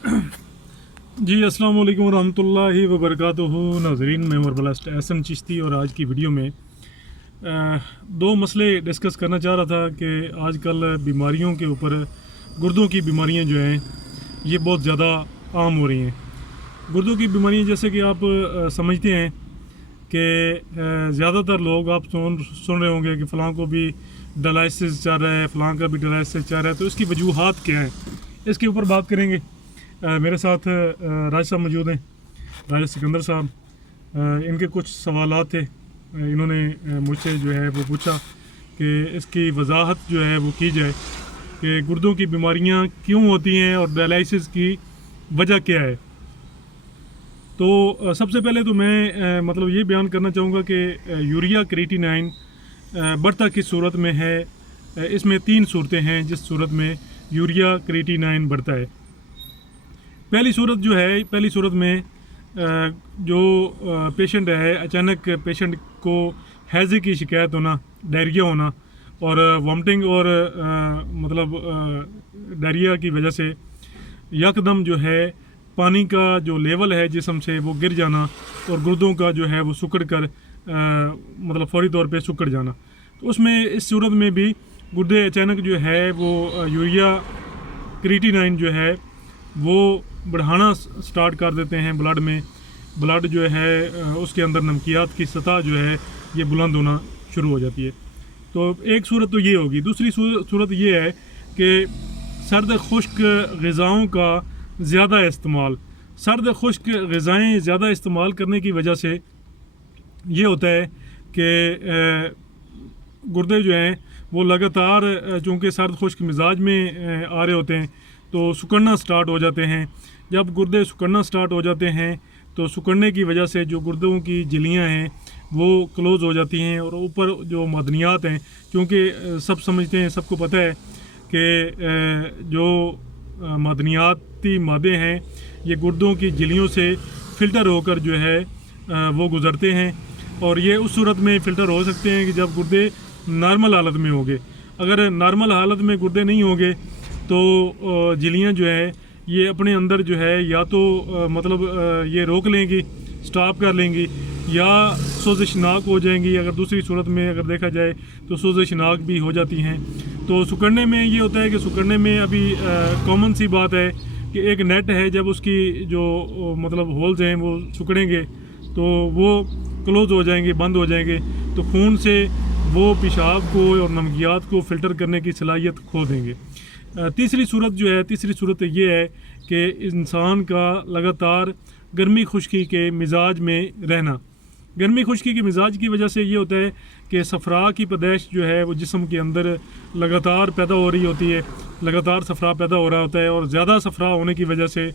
जी अस्सलाम वालेकुम रहमतुल्लाहि व बरकातुहू। नाज़रीन, मैं उमर बलस्ट एहसन चिश्ती और आज की वीडियो में दो मसले डिस्कस करना चाह रहा था कि आजकल बीमारियों के ऊपर गुर्दों की बीमारियां जो हैं ये बहुत ज़्यादा आम हो रही हैं। गुर्दों की बीमारियां जैसे कि आप समझते हैं कि ज़्यादातर लोग आप सुन रहे होंगे कि फ़लाँ को भी डायलिसिस चल रहा है, फ़लाँ का भी डायलिसिस चल रहा है। तो इसकी वजूहात क्या हैं, इसके ऊपर बात करेंगे। मेरे साथ राज साहब मौजूद हैं, राज सिकंदर साहब। इनके कुछ सवालात थे, इन्होंने मुझसे जो है वो पूछा कि इसकी वजाहत जो है वो की जाए कि गुर्दों की बीमारियां क्यों होती हैं और डायलिसिस की वजह क्या है। तो सबसे पहले तो मैं मतलब ये बयान करना चाहूँगा कि यूरिया क्रिएटिनिन बढ़ता किस सूरत में है। इसमें तीन सूरतें हैं जिस सूरत में यूरिया क्रिएटिनिन बढ़ता है। पहली सूरत में जो पेशेंट है, अचानक पेशेंट को हैज़े की शिकायत होना, डायरिया होना और वॉमिटिंग और डायरिया की वजह से यकदम जो है पानी का जो लेवल है जिस्म से वो गिर जाना और गुर्दों का जो है वो सुकड़ कर फौरी तौर पे सुकड़ जाना। तो उसमें इस सूरत में भी गुर्दे अचानक जो है वो यूरिया क्रिएटिनिन जो है वो बढ़ाना स्टार्ट कर देते हैं। ब्लड जो है उसके अंदर नमकियात की सतह जो है ये बुलंद होना शुरू हो जाती है। तो एक सूरत तो ये होगी। दूसरी सूरत ये है कि सर्द खुश्क ग़िज़ाओं का ज़्यादा इस्तेमाल, सर्द खुश्क ग़िज़ाएँ ज़्यादा इस्तेमाल करने की वजह से ये होता है कि गुर्दे जो हैं वो लगातार चूँकि सर्द खुश्क मिजाज में आ रहे होते हैं तो सुकड़ना स्टार्ट हो जाते हैं। जब गुर्दे सुकड़ना स्टार्ट हो जाते हैं तो सुकड़ने की वजह से जो गुर्दों की झिल्लियाँ हैं वो क्लोज़ हो जाती हैं और ऊपर जो मदनियात हैं, क्योंकि सब समझते हैं, सबको पता है कि जो मदनियाती मादे हैं ये गुर्दों की झिल्लियों से फ़िल्टर होकर जो है वो गुज़रते हैं और ये उस सूरत में फ़िल्टर हो सकते हैं कि जब गुर्दे नॉर्मल हालत में होंगे। अगर नॉर्मल हालत में गुर्दे नहीं होंगे तो झिल्लियाँ जो है ये अपने अंदर जो है या तो ये रोक लेंगी, स्टॉप कर लेंगी या सोज़शनाक हो जाएंगी। अगर दूसरी सूरत में अगर देखा जाए तो सोज़शनाक भी हो जाती हैं। तो सुकड़ने में ये होता है कि सुकड़ने में अभी कॉमन सी बात है कि एक नेट है, जब उसकी जो होल्स हैं वो सुकड़ेंगे तो वो क्लोज़ हो जाएंगे, बंद हो जाएंगे, तो खून से वो पेशाब को और नमकियात को फ़िल्टर करने की सलाहियत खो देंगे। तीसरी सूरत ये है कि इंसान का लगातार गर्मी खुश्की के मिजाज में रहना। गर्मी खुश्की के मिजाज की वजह से ये होता है कि सफ़रा की पैदाइश जो है वो जिस्म के अंदर लगातार पैदा हो रही होती है, लगातार सफ़रा पैदा हो रहा होता है और ज़्यादा सफ़रा होने की वजह से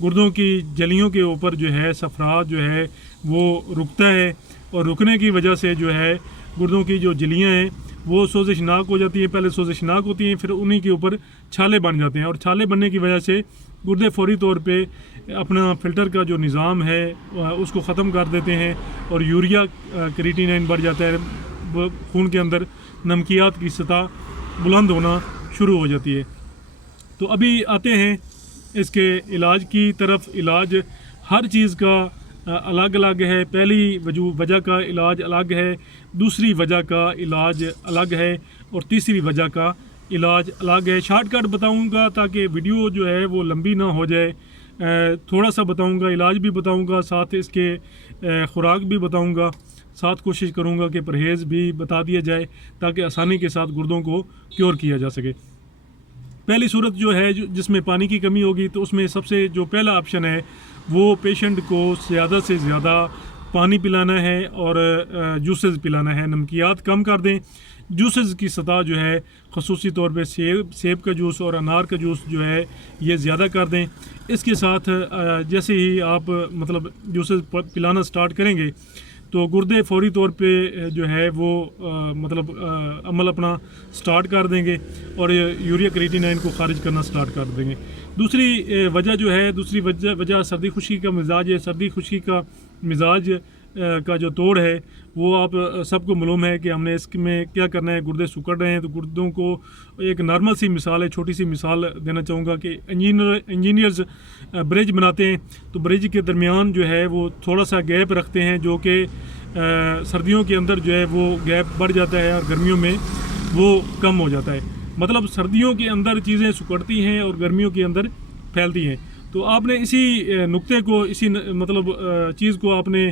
गुर्दों की जलियों के ऊपर जो है सफ़रा जो है वो रुकता है और रुकने की वजह से जो है गुर्दों की जो झिल्लियाँ हैं वो सोज़शनाक हो जाती हैं। पहले सोज़शनाक होती हैं, फिर उन्हीं के ऊपर छाले बन जाते हैं और छाले बनने की वजह से गुर्दे फौरी तौर पे अपना फ़िल्टर का जो निज़ाम है उसको ख़त्म कर देते हैं और यूरिया क्रिएटिनिन बढ़ जाता है। खून के अंदर नमकियात की सतह बुलंद होना शुरू हो जाती है। तो अभी आते हैं इसके इलाज की तरफ। इलाज हर चीज़ का अलग अलग है। पहली वजह का इलाज अलग है, दूसरी वजह का इलाज अलग है और तीसरी वजह का इलाज अलग है। शॉर्टकट बताऊंगा ताकि वीडियो जो है वो लंबी ना हो जाए। थोड़ा सा बताऊंगा, इलाज भी बताऊंगा, साथ इसके खुराक भी बताऊंगा, साथ कोशिश करूंगा कि परहेज़ भी बता दिया जाए ताकि आसानी के साथ गुर्दों को क्योर किया जा सके। पहली सूरत जो है जिसमें पानी की कमी होगी तो उसमें सबसे जो पहला ऑप्शन है वो पेशेंट को ज़्यादा से ज़्यादा पानी पिलाना है और जूसेस पिलाना है। नमकियात कम कर दें। जूसेस की सतह जो है ख़ुसूसी तौर पे सेब का जूस और अनार का जूस जो है ये ज़्यादा कर दें। इसके साथ जैसे ही आप जूसेस पिलाना स्टार्ट करेंगे तो गुर्दे फौरी तौर पे जो है वो अमल अपना स्टार्ट कर देंगे और यूरिया क्रिएटिनिन को खारिज करना स्टार्ट कर देंगे। दूसरी वजह सर्दी खुश्की का मिजाज है। सर्दी खुश्की का मिजाज का जो तोड़ है वो आप सबको मालूम है कि हमने इसमें क्या करना है। गुर्दे सिकुड़ रहे हैं तो गुर्दों को एक नॉर्मल सी मिसाल है, छोटी सी मिसाल देना चाहूँगा कि इंजीनियर्स ब्रिज बनाते हैं तो ब्रिज के दरमियान जो है वो थोड़ा सा गैप रखते हैं, जो कि सर्दियों के अंदर जो है वो गैप बढ़ जाता है और गर्मियों में वो कम हो जाता है। मतलब सर्दियों के अंदर चीज़ें सिकुड़ती हैं और गर्मियों के अंदर फैलती हैं। तो आपने इसी नुक्ते को, इसी मतलब चीज़ को आपने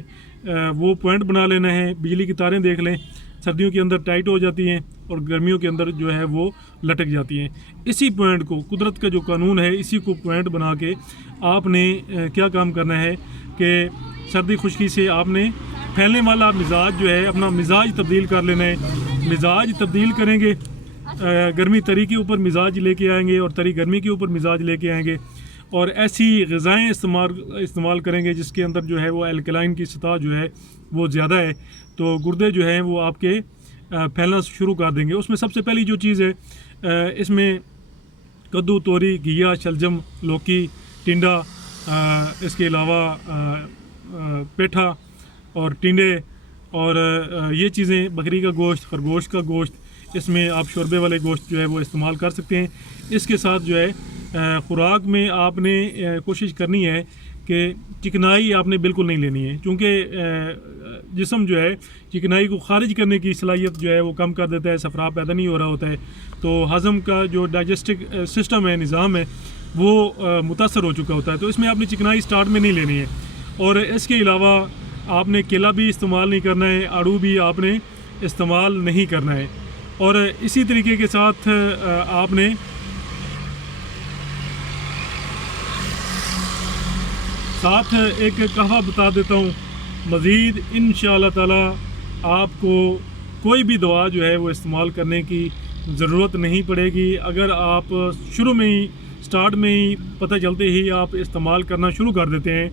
वो पॉइंट बना लेना है। बिजली की तारें देख लें, सर्दियों के अंदर टाइट हो जाती हैं और गर्मियों के अंदर जो है वो लटक जाती हैं। इसी पॉइंट को, कुदरत का जो कानून है, इसी को पॉइंट बना के आपने क्या काम करना है कि सर्दी खुश्की से आपने फैलने वाला मिजाज जो है, अपना मिजाज तब्दील कर लेना है। मिजाज तब्दील करेंगे, गर्मी तरी के ऊपर मिजाज लेके आएंगे और तरी गर्मी के ऊपर मिजाज लेके आएंगे और ऐसी ग़िज़ाएँ इस्तेमाल करेंगे जिसके अंदर जो है वो एल्कलाइन की सतह जो है वो ज़्यादा है, तो गुर्दे जो हैं वो आपके फैलना शुरू कर देंगे। उसमें सबसे पहली जो चीज़ है, इसमें कद्दू, तोरी, घिया, शलजम, लौकी, टिंडा, इसके अलावा पेठा और टिंडे और ये चीज़ें, बकरी का गोश्त, खरगोश का गोश्त, इसमें आप शोरबे वाले गोश्त जो है वो इस्तेमाल कर सकते हैं। इसके साथ जो है ख़ुराक में आपने कोशिश करनी है कि चिकनाई आपने बिल्कुल नहीं लेनी है, क्योंकि जिस्म जो है चिकनाई को ख़ारिज करने की सलाहियत जो है वो कम कर देता है, सफरा पैदा नहीं हो रहा होता है, तो हज़म का जो डाइजेस्टिव सिस्टम है, निज़ाम है, वो मुतासर हो चुका होता है। तो इसमें आपने चिकनाई स्टार्ट में नहीं लेनी है। और इसके अलावा आपने केला भी इस्तेमाल नहीं करना है, आड़ू भी आपने इस्तेमाल नहीं करना है। और इसी तरीके के साथ आपने एक कहवा बता देता हूँ मज़ीद, इंशाअल्लाह ताला आपको कोई भी दवा जो है वो इस्तेमाल करने की ज़रूरत नहीं पड़ेगी। अगर आप शुरू में ही, स्टार्ट में ही, पता चलते ही आप इस्तेमाल करना शुरू कर देते हैं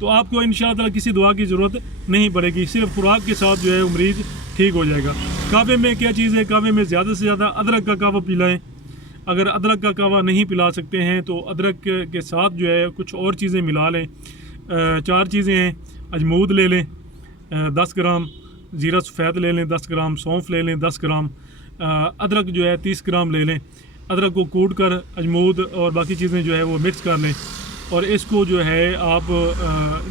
तो आपको इंशाअल्लाह ताला किसी दवा की ज़रूरत नहीं पड़ेगी। सिर्फ खुराक के साथ जो है वो मरीज़ ठीक हो जाएगा। कहवे में क्या चीज़ है, कहवे में ज़्यादा से ज़्यादा अदरक का कहवा पिलाएं। अगर अदरक का कहवा नहीं पिला सकते हैं तो अदरक के साथ जो है कुछ और चीज़ें मिला लें। 4 चीज़ें हैं, अजमूद ले लें 10 ग्राम, ज़ीरा सफ़ेद ले लें 10 ग्राम, सौंफ ले लें 10 ग्राम, अदरक जो है 30 ग्राम ले लें। अदरक को कूट कर अजमूद और बाकी चीज़ें जो है वो मिक्स कर लें और इसको जो है आप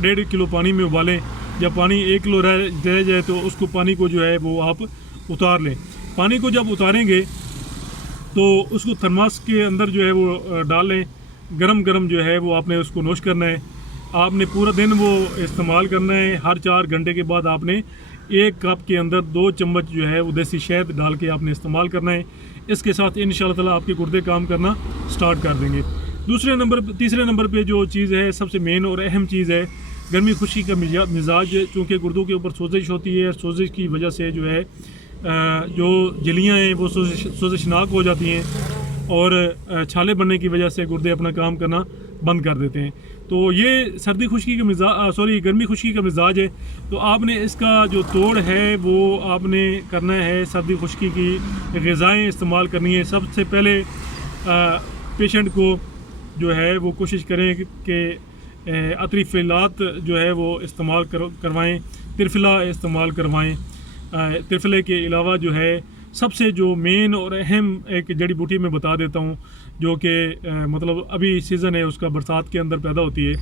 1.5 किलो पानी में उबालें। जब पानी 1 किलो रह जाए तो उसको पानी को जो है वो आप उतार लें। पानी को जब उतारेंगे तो उसको थर्मास के अंदर जो है वो डाल लें। गरम गरम जो है वो आपने उसको नोश करना है। आपने पूरा दिन वो इस्तेमाल करना है। हर 4 घंटे के बाद आपने 1 कप के अंदर 2 चम्मच जो है वो देसी शहद डाल के आपने इस्तेमाल करना है। इसके साथ इंशाअल्लाह ताला आपके गुर्दे काम करना स्टार्ट कर देंगे। तीसरे नंबर पे जो चीज़ है, सबसे मेन और अहम चीज़ है, गर्मी खुशी का मिजाज। चूँकि गुर्दों के ऊपर सोजिश होती है, सोजिश की वजह से जो है जो झिल्लियाँ हैं वो सोजिशनाक हो जाती हैं और छाले बनने की वजह से गुर्दे अपना काम करना बंद कर देते हैं। तो ये सर्दी खुश्की का गर्मी खुश्की का मिजाज है। तो आपने इसका जो तोड़ है वो आपने करना है, सर्दी खुश्की की ग़िज़ाएँ इस्तेमाल करनी है। सबसे पहले पेशेंट को जो है वो कोशिश करें कि अतरीफ़िलात जो है वो इस्तेमाल करवाएँ, तिरफिला इस्तेमाल करवाएँ। तिरफिले के अलावा जो है सबसे जो मेन और अहम एक जड़ी बूटी मैं बता देता हूँ, जो कि मतलब अभी सीज़न है उसका, बरसात के अंदर पैदा होती है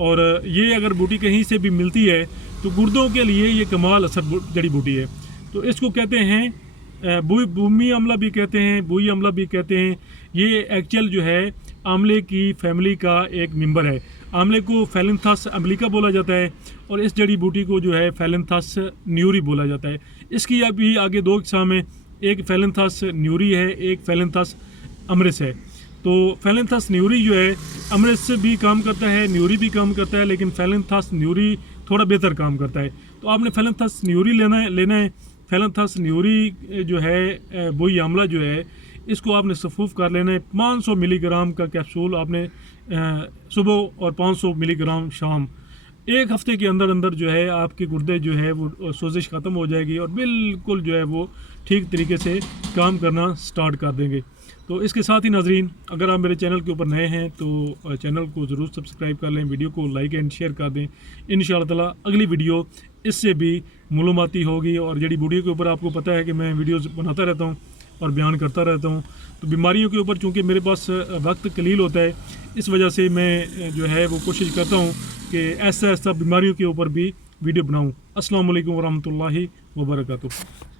और ये अगर बूटी कहीं से भी मिलती है तो गुर्दों के लिए ये कमाल असर जड़ी बूटी है। तो इसको कहते हैं बूमी अमला भी कहते हैं, बुई अमला भी कहते हैं। ये एक्चुअल जो है आंवले की फैमिली का एक मेंबर है। आंवले को फेलिंथस अम्बिलिका बोला जाता है और इस जड़ी बूटी को जो है फेलिंथस न्यूरी बोला जाता है। इसकी अभी आगे 2 किस्म है, एक फेलिंथस न्यूरी है, एक फेलिंथस अमरिस है। तो फेलिंथस न्यूरी जो है अमरिस भी काम करता है, न्यूरी भी काम करता है, लेकिन फेलिंथस न्यूरी थोड़ा बेहतर काम करता है। तो आपने फेलिंथस न्यूरी लेना है। फेलिंथस न्यूरी जो है बुई आंवला जो है इसको आपने सफूफ कर लेना है। 500 मिलीग्राम का कैप्सूल आपने सुबह और 500 मिलीग्राम शाम। 1 हफ्ते के अंदर जो है आपके गुर्दे जो है वो सोजिश ख़त्म हो जाएगी और बिल्कुल जो है वो ठीक तरीके से काम करना स्टार्ट कर देंगे। तो इसके साथ ही नाजरीन, अगर आप मेरे चैनल के ऊपर नए हैं तो चैनल को ज़रूर सब्सक्राइब कर लें, वीडियो को लाइक एंड शेयर कर दें। इंशाअल्लाह ताला अगली वीडियो इससे भी मालूमाती होगी। और जड़ी बूटी के ऊपर आपको पता है कि मैं वीडियोज़ बनाता रहता हूँ और बयान करता रहता हूँ। तो बीमारियों के ऊपर चूँकि मेरे पास वक्त कलील होता है, इस वजह से मैं जो है वो कोशिश करता हूँ कि ऐसा बीमारियों के ऊपर भी वीडियो बनाऊँ। अस्सलाम वालेकुम वरहमतुल्लाहि वबरकातुहू।